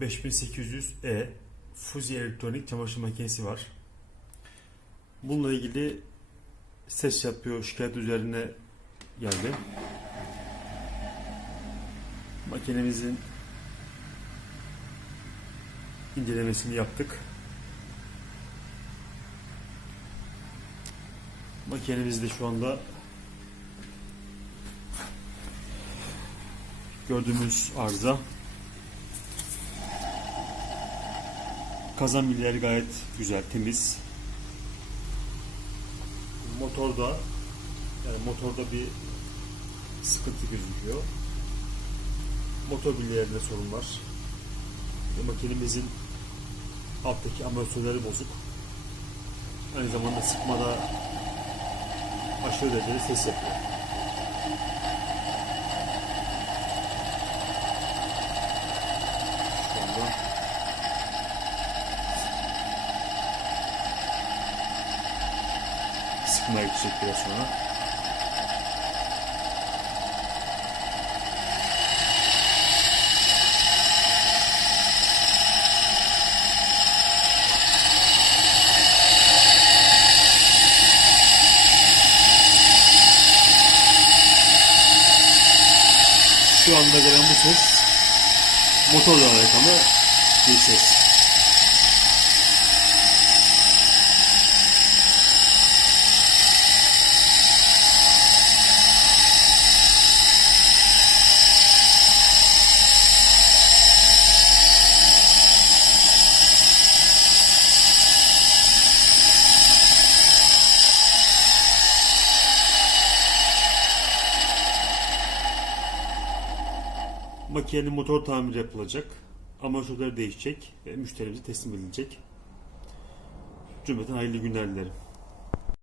5800E Fuzi elektronik çamaşır makinesi var. Bununla ilgili ses yapıyor, şikayet üzerine geldi. Makinemizin incelemesini yaptık. Makinemizde şu anda gördüğümüz arıza. Kazan bilgileri gayet güzel, temiz. Motorda yani motorda bir sıkıntı gözüküyor. Motor bilgilerinde sorun var. Ve makinemizin alttaki amortisörleri bozuk. Aynı zamanda sıkmada aşırı derecede ses yapıyor. Şu anda sıkmaya gidecek biraz sonra. Şu anda gelen bu ses motorla alakalı bir ses. Makinenin motor tamiri yapılacak. Amortisörler değişecek ve müşterimize teslim edilecek. Cümleten hayırlı günler dilerim.